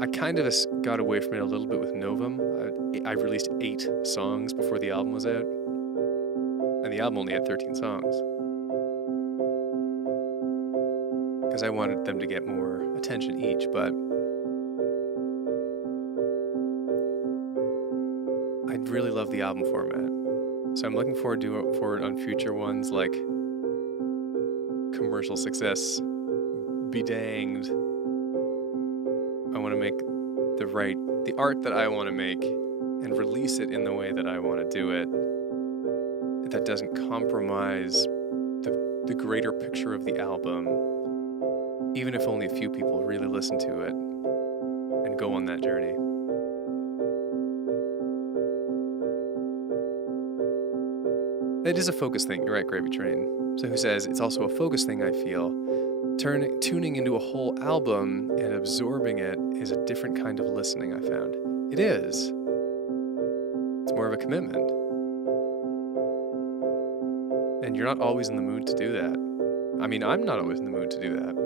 I kind of got away from it a little bit with Novum. I released 8 songs before the album was out. And the album only had 13 songs. Because I wanted them to get more attention each, but I really love the album format. So I'm looking forward on future ones like Commercial Success, Be Danged. I want to make the art that I want to make and release it in the way that I want to do it. That doesn't compromise the greater picture of the album, even if only a few people really listen to it and go on that journey. It is a focus thing. You're right, Gravy Train. So who says it's also a focus thing, I feel. Tuning into a whole album and absorbing it is a different kind of listening, I found. It is. It's more of a commitment. And you're not always in the mood to do that. I mean, I'm not always in the mood to do that.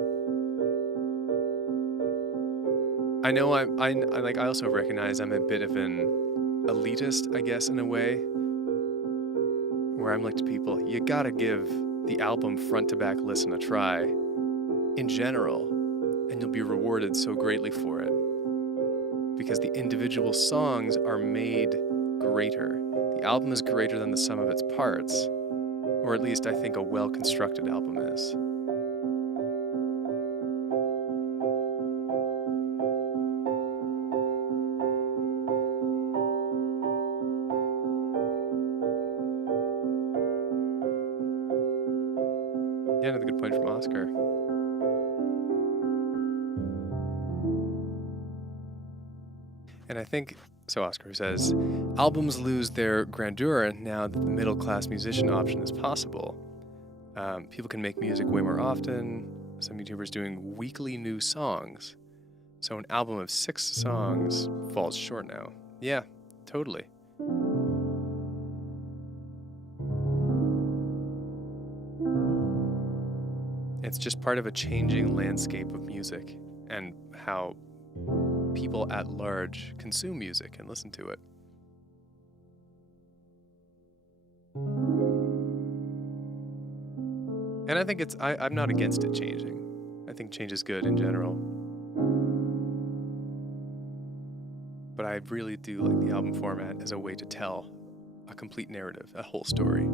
I know I also recognize I'm a bit of an elitist, I guess, in a way. Where I'm like to people, you gotta give the album front to back listen a try in general, and you'll be rewarded so greatly for it. Because the individual songs are made greater. The album is greater than the sum of its parts, or at least I think a well-constructed album is. Yeah, another good point from Oscar. And I think, so Oscar says, albums lose their grandeur now that the middle-class musician option is possible. People can make music way more often. Some YouTubers doing weekly new songs. So an album of 6 songs falls short now. Yeah, totally. It's just part of a changing landscape of music and how people at large consume music and listen to it. And I think I'm not against it changing. I think change is good in general. But I really do like the album format as a way to tell a complete narrative, a whole story.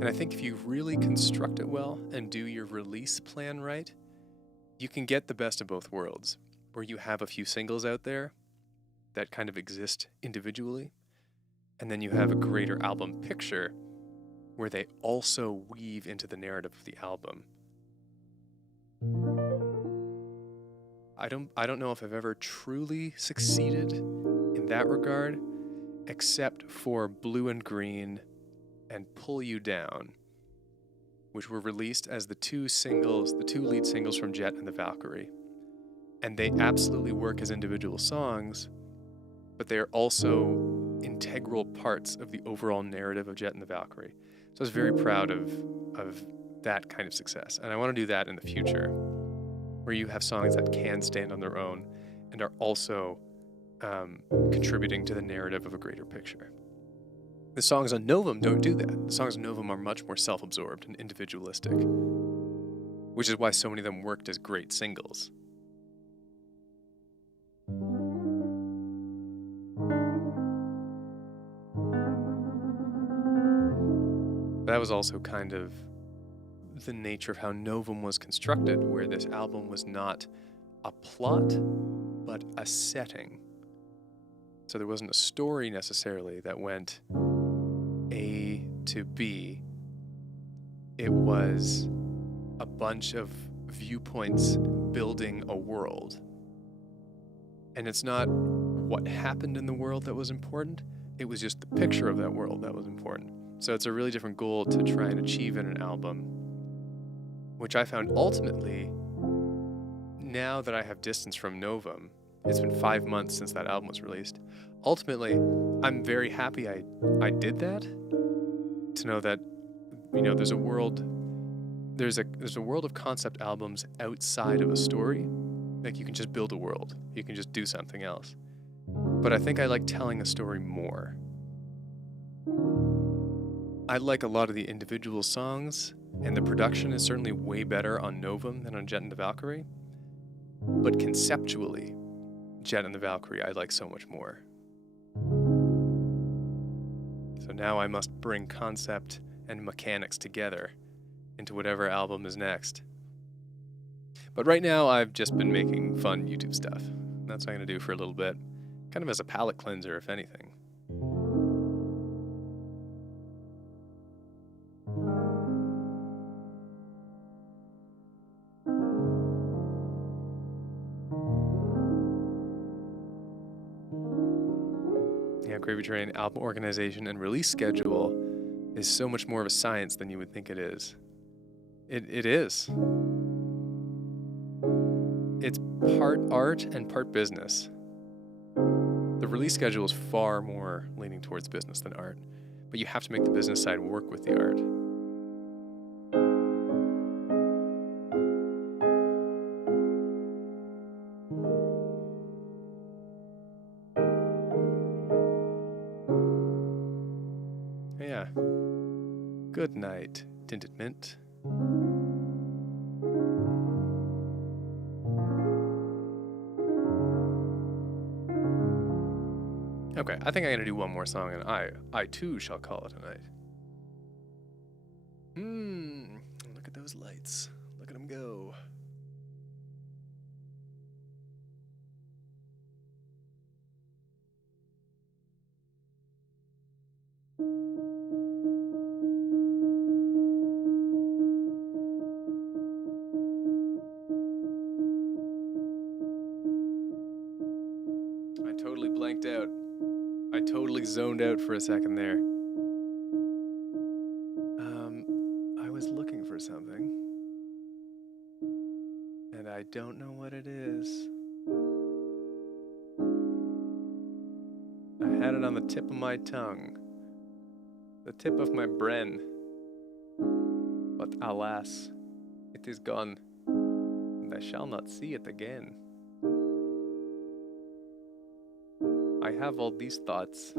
And I think if you really construct it well and do your release plan right, you can get the best of both worlds, where you have a few singles out there that kind of exist individually, and then you have a greater album picture where they also weave into the narrative of the album. I don't know if I've ever truly succeeded in that regard, except for Blue and Green and Pull You Down, which were released as the two lead singles from Jet and the Valkyrie. And they absolutely work as individual songs, but they are also integral parts of the overall narrative of Jet and the Valkyrie. So I was very proud of that kind of success. And I want to do that in the future, where you have songs that can stand on their own and are also contributing to the narrative of a greater picture. The songs on Novum don't do that. The songs on Novum are much more self-absorbed and individualistic, which is why so many of them worked as great singles. That was also kind of the nature of how Novum was constructed, where this album was not a plot, but a setting. So there wasn't a story necessarily that went A to B. It was a bunch of viewpoints building a world. And it's not what happened in the world that was important, it was just the picture of that world that was important. So it's a really different goal to try and achieve in an album, which I found ultimately, now that I have distance from Novum, it's been 5 months since that album was released. Ultimately, I'm very happy I did that, to know that, there's a world of concept albums outside of a story. Like, you can just build a world. You can just do something else. But I think I like telling a story more. I like a lot of the individual songs, and the production is certainly way better on Novum than on Jet and the Valkyrie. But conceptually, Jet and the Valkyrie I like so much more. So now I must bring concept and mechanics together into whatever album is next. But right now I've just been making fun YouTube stuff. That's what I'm going to do for a little bit. Kind of as a palate cleanser, if anything. Yeah, Gravy Train album organization and release schedule is so much more of a science than you would think it is. It is. It's part art and part business. The release schedule is far more leaning towards business than art, but you have to make the business side work with the art. Yeah. Good night, Tinted Mint. Okay, I think I'm gonna do one more song, and I too shall call it a night. Look at those lights. Look at them go. I totally blanked out. I totally zoned out for a second there. I was looking for something, and I don't know what it is. I had it on the tip of my tongue, the tip of my brain, but alas, it is gone, and I shall not see it again. I have all these thoughts.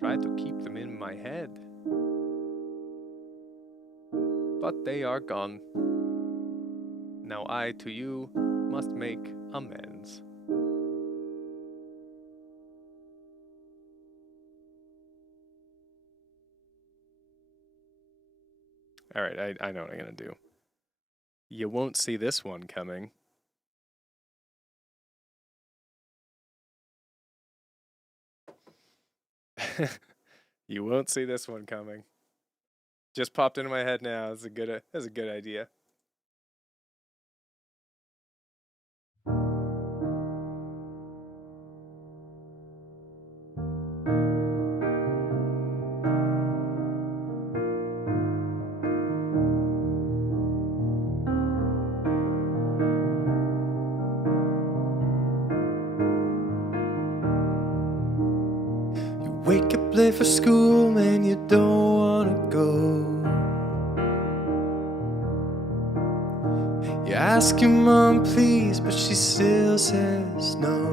Try to keep them in my head, but they are gone. Now I to you must make amends. All right, I know what I'm gonna do. You won't see this one coming. You won't see this one coming. Just popped into my head now. That's a good idea. You wake up late for school, man, you don't wanna go. You ask your mom please, but she still says no.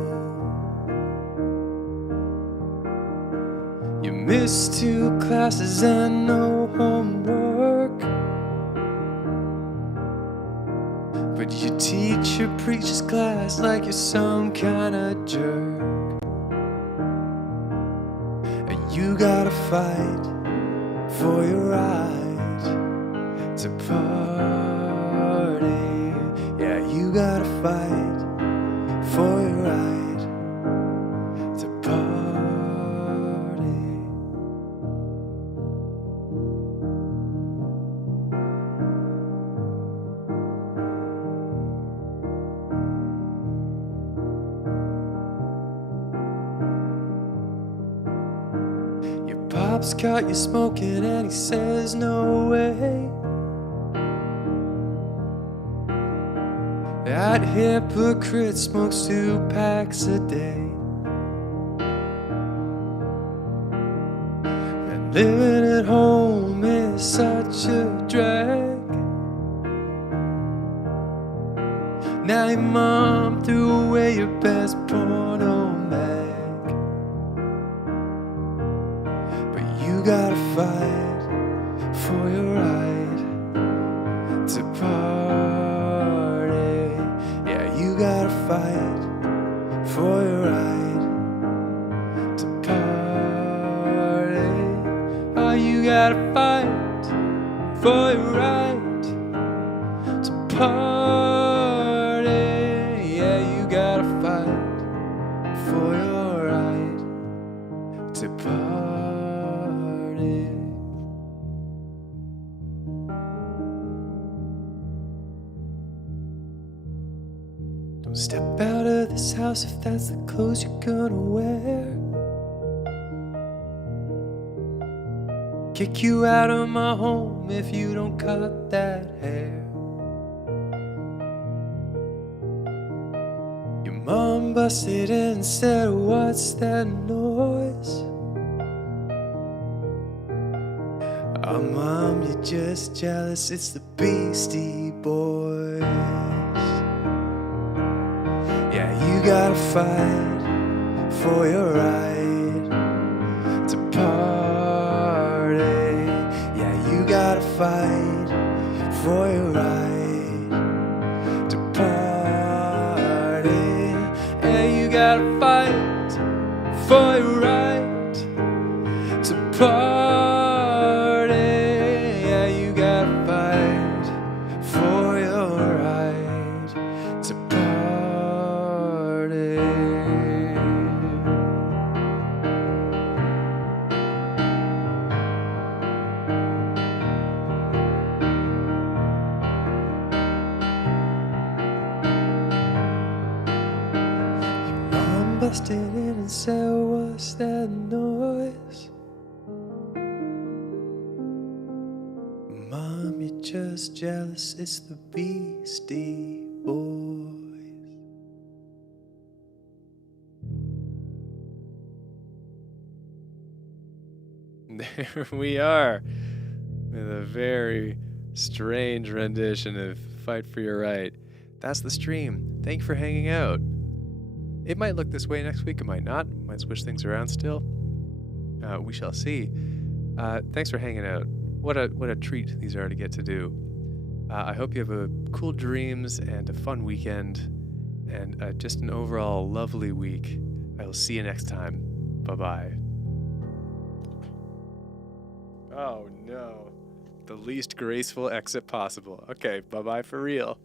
You miss 2 classes and no homework, but your teacher preaches class like you're some kind of jerk. And you gotta fight for your right to party. Yeah, you gotta fight for your right to party. Your pop's caught you smoking and he says no way. That hypocrite smokes 2 packs a day. And living at home is such a drag. Now your mom threw away your best porno mag, but you gotta fight for your right to party. Yeah, you gotta fight for your right to party. Oh, you gotta fight for your right to party. Yeah, you gotta fight for your right to party. Don't step out of this house if that's the clothes you're gonna wear. Kick you out of my home if you don't cut that hair. Your mom busted in and said, "What's that noise?" Oh, Mom, you're just jealous, it's the Beastie Boys. Yeah, you gotta fight for your right to party. Yeah, you gotta fight for your right to party. Yeah, you gotta fight for your right to party. Yeah, you gotta fight for your right to party. Mom busted in and said, "What's that noise?" Mom, you're just jealous, it's the Beastie Boys. There we are with a very strange rendition of Fight for Your Right. That's the stream. Thank you for hanging out. It might look this way next week, it might not. Might switch things around still. We shall see. Thanks for hanging out. What a treat these are to get to do. I hope you have a cool dreams and a fun weekend and just an overall lovely week. I will see you next time. Bye-bye. Oh no. The least graceful exit possible. Okay, bye-bye for real.